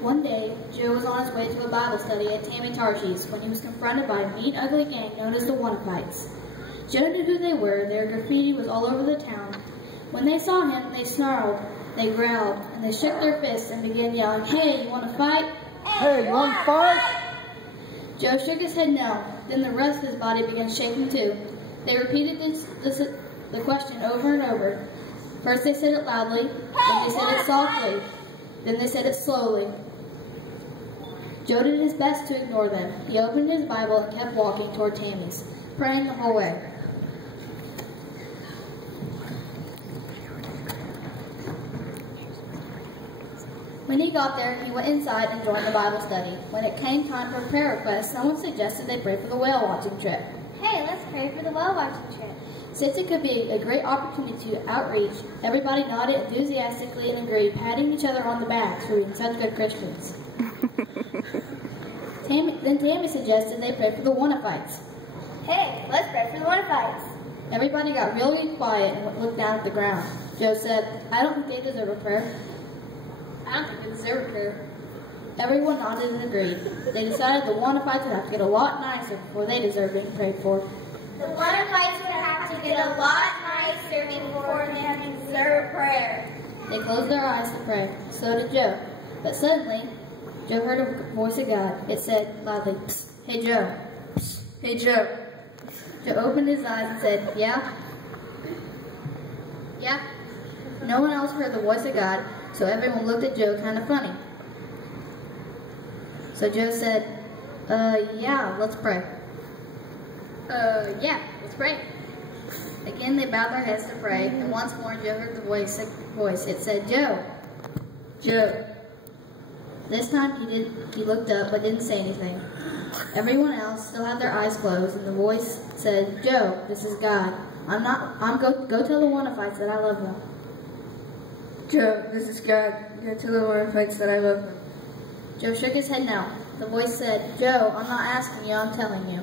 One day, Joe was on his way to a Bible study at Tammy Tarshi's when he was confronted by a mean, ugly gang known as the Wannafights. Joe knew who they were. Their graffiti was all over the town. When they saw him, they snarled, they growled, and they shook their fists and began yelling, "Hey, you want to fight? Hey, you want to fight?" Joe shook his head no. Then the rest of his body began shaking too. They repeated the question over and over. First they said it loudly, then they said it softly, then they said it slowly. Joe did his best to ignore them. He opened his Bible and kept walking toward Tammy's, praying the whole way. When he got there, he went inside and joined the Bible study. When it came time for a prayer request, someone suggested they pray for the whale watching trip. Hey, let's pray for the whale watching trip. Since it could be a great opportunity to outreach, everybody nodded enthusiastically and agreed, patting each other on the backs for being such good Christians. Then Tammy suggested they pray for the wannafights. Hey, let's pray for the wannafights. Everybody got really quiet and looked down at the ground. Joe said, "I don't think they deserve a prayer." I don't think they deserve a prayer. Everyone nodded and agreed. They decided the wannafights would have to get a lot nicer before they deserved being prayed for. The wannafights would have to get a lot nicer before they deserve prayer. They closed their eyes to pray. So did Joe. But suddenly, Joe heard a voice of God. It said loudly, "Psst, hey Joe, psst, hey Joe." Joe opened his eyes and said, "Yeah? Yeah?" No one else heard the voice of God, so everyone looked at Joe kind of funny. So Joe said, yeah, let's pray." Yeah, let's pray." Again, they bowed their heads to pray, and once more Joe heard the voice. It said, "Joe, Joe." This time he looked up but didn't say anything. Everyone else still had their eyes closed, and the voice said, "Joe, this is God. Go tell the wannafights that I love them." Joe, this is God. Go tell the wannafights that I love them. Joe shook his head no. The voice said, "Joe, I'm not asking you, I'm telling you."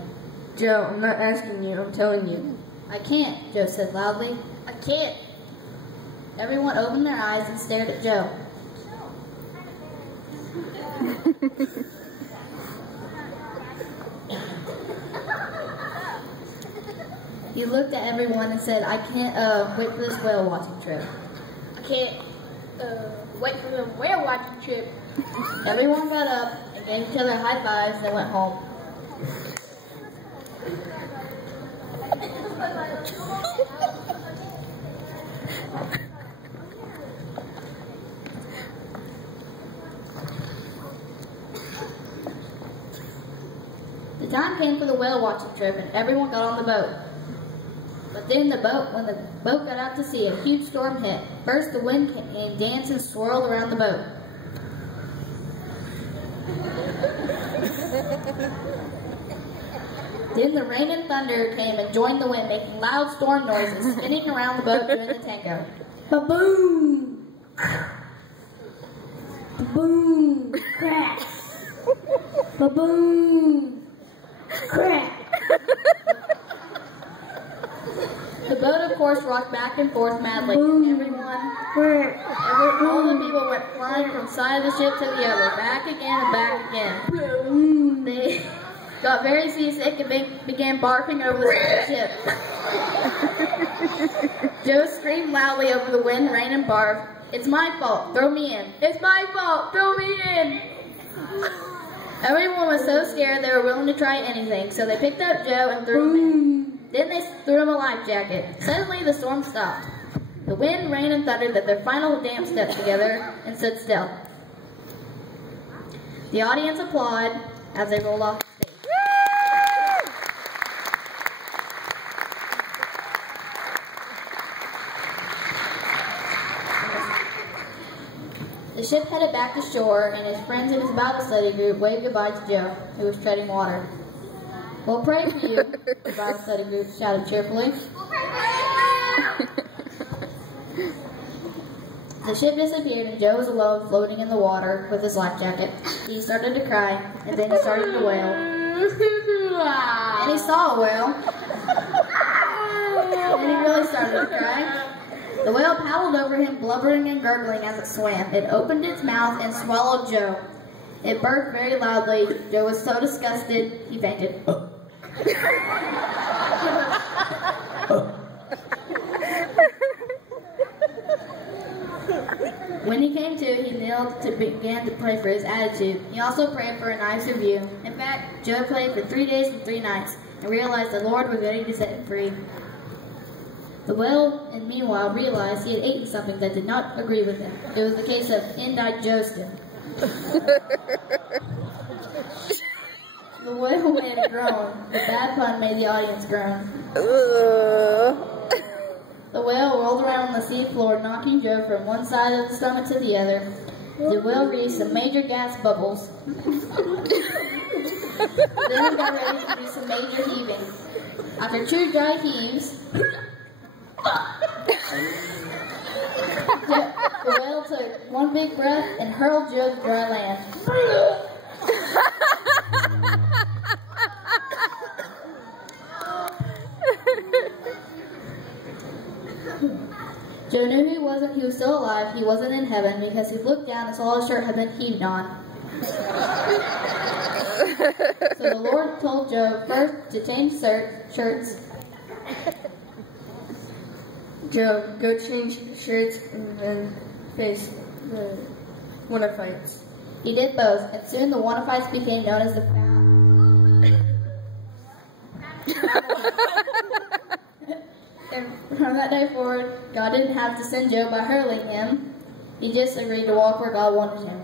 Joe, I'm not asking you, I'm telling you. "I can't," Joe said loudly. "I can't." Everyone opened their eyes and stared at Joe. He looked at everyone and said, "I can't wait for this whale watching trip." I can't wait for the whale watching trip. Everyone got up and gave each other high fives and went home. The time came for the whale watching trip, and everyone got on the boat. But then when the boat got out to sea, a huge storm hit. First, the wind came, danced and swirled around the boat. Then the rain and thunder came and joined the wind, making loud storm noises, spinning around the boat doing the tango. Ba-boom! Ba-boom! Crack! Ba-boom! Crack! The boat, of course, rocked back and forth madly. All the people went flying from side of the ship to the other, back again and back again. They got very seasick and began barking over the ship. Joe screamed loudly over the wind, rain, and barf, "It's my fault, throw me in. It's my fault, throw me in." Everyone was so scared they were willing to try anything, so they picked up Joe and threw him in. Then they threw him a life jacket. Suddenly the storm stopped. The wind, rain, and thunder did their final dance steps together and stood still. The audience applauded as they rolled off the stage. The ship headed back to shore, and his friends in his Bible study group waved goodbye to Joe, who was treading water. "We'll pray for you," the Bible study group shouted cheerfully. The ship disappeared, and Joe was alone, floating in the water with his life jacket. He started to cry, and then he started to wail. And he saw a whale. And he really started to cry. The whale paddled over him, blubbering and gurgling as it swam. It opened its mouth and swallowed Joe. It burped very loudly. Joe was so disgusted, he fainted. When he came to, he knelt to began to pray for his attitude. He also prayed for a nice review. In fact, Joe prayed for 3 days and 3 nights and realized the Lord was ready to set him free. The whale, and meanwhile, realized he had eaten something that did not agree with him. It was the case of indigestion. The whale made a groan. The bad pun made the audience groan. The whale rolled around on the sea floor, knocking Joe from one side of the stomach to the other. The whale released some major gas bubbles. Then he got ready to do some major heaving. After 2 dry heaves, the whale took 1 big breath and hurled Joe to dry land. Joe knew he was still alive. He wasn't in heaven because he looked down and saw his shirt had been heaved on. So the Lord told Joe first to change shirts. Joe, go change shirts and then face the wannafights. He did both, and soon the wannafights became known as the And from that day forward, God didn't have to send Joe by hurling him. He just agreed to walk where God wanted him.